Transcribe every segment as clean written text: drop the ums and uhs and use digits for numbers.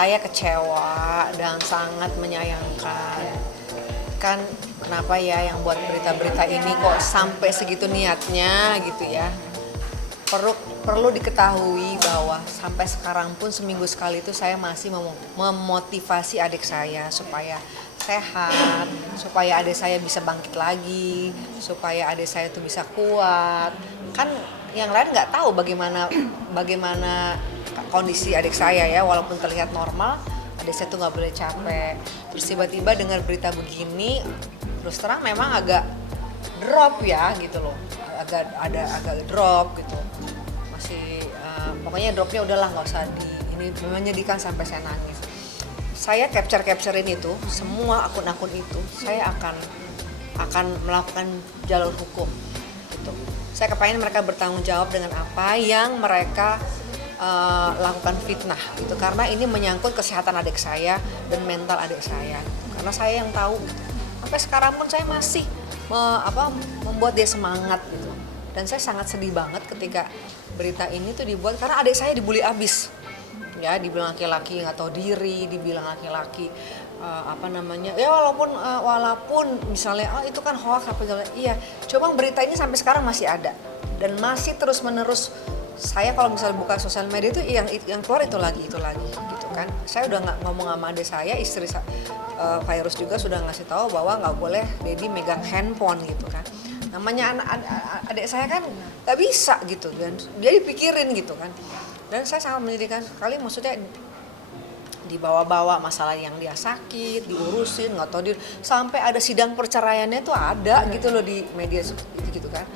Saya kecewa dan sangat menyayangkan. Kan kenapa ya yang buat berita-berita ini kok sampai segitu niatnya gitu ya. Perlu perlu diketahui bahwa sampai sekarang pun seminggu sekali itu saya masih memotivasi adik saya supaya sehat, supaya adik saya bisa bangkit lagi, supaya adik saya itu bisa kuat. Kan yang lain nggak tahu bagaimana bagaimana kondisi adik saya ya, walaupun terlihat normal, adik saya tuh nggak boleh capek. Terus tiba-tiba dengar berita begini, terus terang memang agak drop ya gitu loh, agak drop gitu, masih pokoknya dropnya udahlah nggak usah di ini, menyedihkan sampai saya nangis. Saya capturein itu semua akun-akun itu, saya akan melakukan jalur hukum gitu. Saya kepengen mereka bertanggung jawab dengan apa yang mereka lakukan fitnah gitu, karena ini menyangkut kesehatan adik saya dan mental adik saya gitu. Karena saya yang tahu gitu. Sampai sekarang pun saya masih membuat dia semangat gitu. Dan saya sangat sedih banget ketika berita ini tuh dibuat karena adik saya dibully abis. Ya, dibilang laki-laki nggak tahu diri, dibilang laki-laki ya walaupun misalnya itu kan hoax apa segala, iya, cuma berita ini sampai sekarang masih ada dan masih terus menerus. Saya kalau misalnya buka sosial media itu yang keluar itu lagi gitu kan. Saya udah nggak ngomong sama adik saya, istri Virus juga sudah ngasih tahu bahwa nggak boleh Dedi megang handphone gitu kan. Namanya adik saya kan nggak bisa gitu dan dia dipikirin gitu kan. Dan saya sangat menyedihkan sekali, maksudnya dibawa-bawa masalah yang dia sakit, diurusin, nggak tahu sampai ada sidang perceraiannya tuh ada gitu loh di media gitu kan.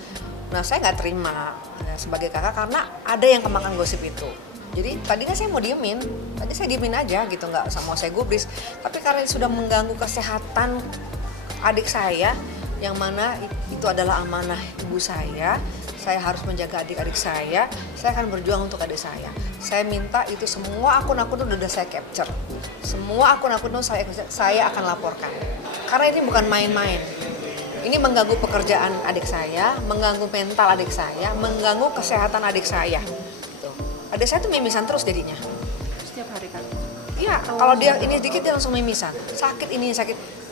Nah saya nggak terima sebagai kakak karena ada yang kemakan gosip itu. Jadi tadinya saya mau diemin, tadi saya diemin aja gitu, nggak mau saya gubris. Tapi karena sudah mengganggu kesehatan adik saya, yang mana itu adalah amanah ibu saya harus menjaga adik-adik saya akan berjuang untuk adik saya. Saya minta itu semua akun-akun itu udah saya capture. Semua akun-akun itu saya akan laporkan. Karena ini bukan main-main. Ini mengganggu pekerjaan adik saya, mengganggu mental adik saya, mengganggu kesehatan adik saya. Gitu. Adik saya tuh mimisan terus jadinya. Setiap hari kan? Iya, kalau dia ini sedikit dia langsung mimisan. Sakit ini sakit.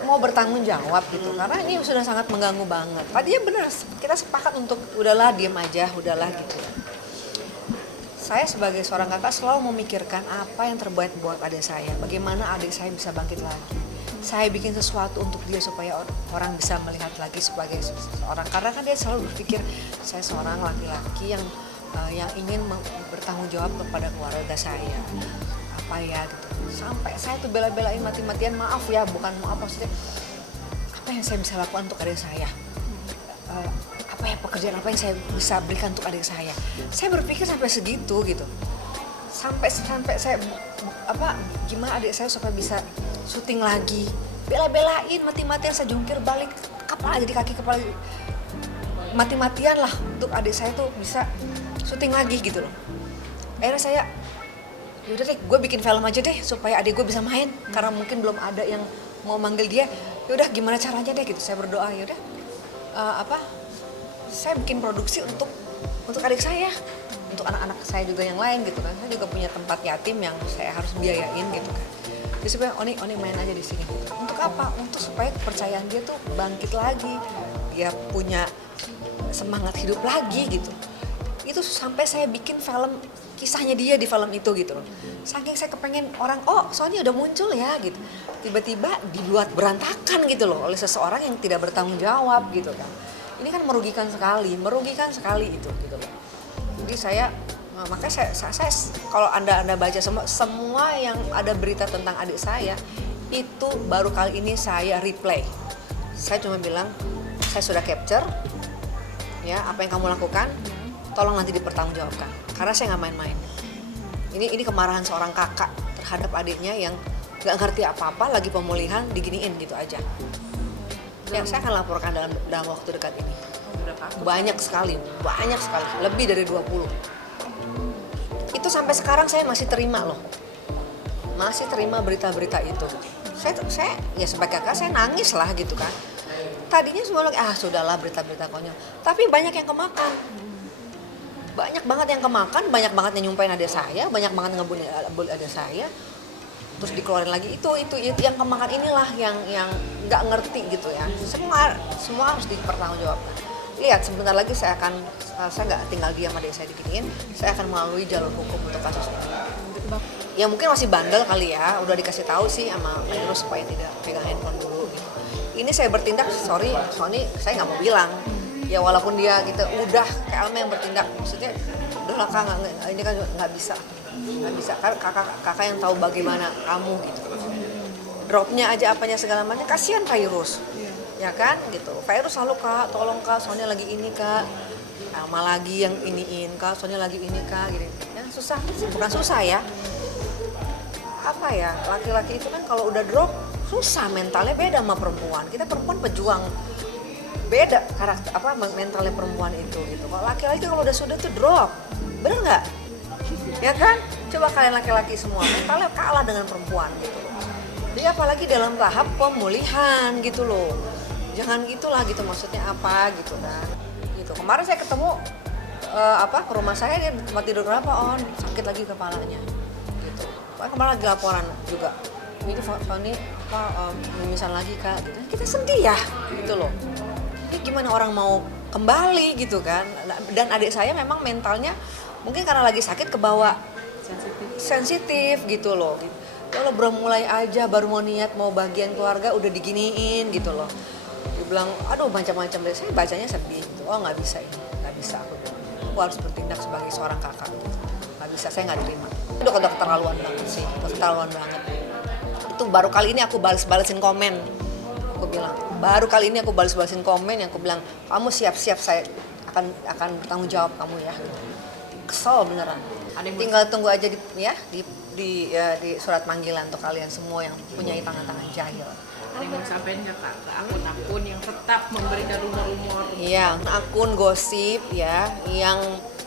Mau bertanggung jawab gitu, karena ini sudah sangat mengganggu banget. Tadinya bener, kita sepakat untuk udahlah diem aja, udahlah gitu. Saya sebagai seorang kakak selalu memikirkan apa yang terbaik buat adik saya. Bagaimana adik saya bisa bangkit lagi. Saya bikin sesuatu untuk dia supaya orang bisa melihat lagi sebagai seorang, karena kan dia selalu berpikir saya seorang laki-laki yang ingin bertanggung jawab kepada keluarga saya, apa ya gitu. Sampai saya tuh bela-belain mati-matian, maaf ya, bukan maaf maksudnya apa yang saya bisa lakukan untuk adik saya, apa ya pekerjaan apa yang saya bisa berikan untuk adik saya berpikir sampai segitu gitu, sampai saya gimana adik saya supaya bisa syuting lagi, bela-belain mati-matian, saya jungkir balik kepala jadi kaki kepala, mati-matian lah untuk adik saya tuh bisa syuting lagi gitu loh. Akhirnya saya yaudah deh, gue bikin film aja deh supaya adik gue bisa main, karena mungkin belum ada yang mau manggil dia. Yaudah gimana caranya deh gitu, saya berdoa yaudah saya bikin produksi untuk adik saya, untuk anak-anak saya juga yang lain gitu kan. Saya juga punya tempat yatim yang saya harus biayain gitu kan. Jadi supaya Oni main aja di sini. Untuk apa? Untuk supaya kepercayaan dia tuh bangkit lagi, dia punya semangat hidup lagi gitu. Itu sampai saya bikin film kisahnya dia di film itu gitu loh. Saking saya kepengen orang, soalnya udah muncul ya gitu. Tiba-tiba dibuat berantakan gitu loh oleh seseorang yang tidak bertanggung jawab gitu kan. Ini kan merugikan sekali itu gitu loh. Jadi makanya saya kalau anda baca semua yang ada berita tentang adik saya itu baru kali ini saya replay. Saya cuma bilang saya sudah capture ya apa yang kamu lakukan, tolong nanti dipertanggungjawabkan, karena saya nggak main-main. Ini kemarahan seorang kakak terhadap adiknya yang nggak ngerti apa-apa, lagi pemulihan diginiin gitu aja. Ya saya akan laporkan dalam waktu dekat ini. Banyak sekali, lebih dari 20. Itu sampai sekarang saya masih terima loh, masih terima berita-berita itu. Saya ya sebagai kakak saya nangis lah gitu kan. Tadinya semua lagi sudahlah berita-berita konyol, tapi banyak yang kemakan. Banyak banget yang kemakan, banyak banget yang nyumpain adik saya, banyak banget ngebully adik saya. terus dikeluarin lagi itu yang kemakan inilah yang nggak ngerti gitu ya. Semua harus dipertanggungjawabkan. Lihat sebentar lagi saya nggak tinggal diam adik saya diginiin, saya akan melalui jalur hukum untuk kasus ini. Ya mungkin masih bandel kali ya, udah dikasih tahu sih sama Virus supaya tidak pegang handphone dulu gitu. Ini saya bertindak, sorry Sony, saya nggak mau bilang. Ya walaupun dia gitu, udah kayak Alma yang bertindak, maksudnya udahlah kak, ini kan nggak bisa, kakak yang tahu bagaimana kamu gitu. Dropnya aja apanya segala macam, kasihan Virus, ya kan gitu. Virus selalu kak, tolong kak, Sonya lagi ini kak, Alma lagi yang iniin kak, Sonya lagi ini kak, gitu. Ya susah, bukan susah ya. Apa ya, laki-laki itu kan kalau udah drop susah, mentalnya beda sama perempuan. Kita perempuan pejuang, beda karakter mentalnya perempuan itu gitu. Kalau laki-laki kalau udah sudah tuh drop, bener nggak? Ya kan? Coba kalian laki-laki semua mentalnya kalah dengan perempuan gitu. Jadi apalagi dalam tahap pemulihan gitu loh. Jangan gitulah gitu, maksudnya apa gitu kan. Gitu. Kemarin saya ketemu ke rumah saya, dia tempat tidur kenapa sakit lagi kepalanya. Gitu. Kemarin lagi laporan juga. Ini Fani mimisan lagi kak gitu. Kita sedih ya gitu loh. Ini gimana orang mau kembali gitu kan. Dan adik saya memang mentalnya mungkin karena lagi sakit kebawa sensitif gitu loh. Kalau baru mulai aja, baru mau niat mau bagian keluarga udah diginiin gitu loh. Dia bilang aduh macam-macam deh. Saya bacanya sedih gitu. Oh nggak bisa ini, nggak bisa aku harus bertindak sebagai seorang kakak gitu. Nggak bisa, saya nggak terima. Udah keterlaluan banget sih, keterlaluan banget. Itu baru kali ini aku balesin komen. Aku bilang, baru kali ini aku balesin komen yang aku bilang, kamu siap-siap, saya akan bertanggung jawab kamu ya. Kesel beneran. Tinggal tunggu aja di surat panggilan untuk kalian semua yang punya tangan-tangan jahil. Ada yang mau sampaikan nggak kak ke akun-akun yang tetap memberikan rumor-rumor? Iya, akun gosip ya yang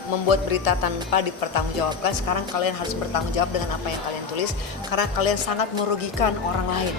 membuat berita tanpa dipertanggungjawabkan. Sekarang kalian harus bertanggung jawab dengan apa yang kalian tulis karena kalian sangat merugikan orang lain.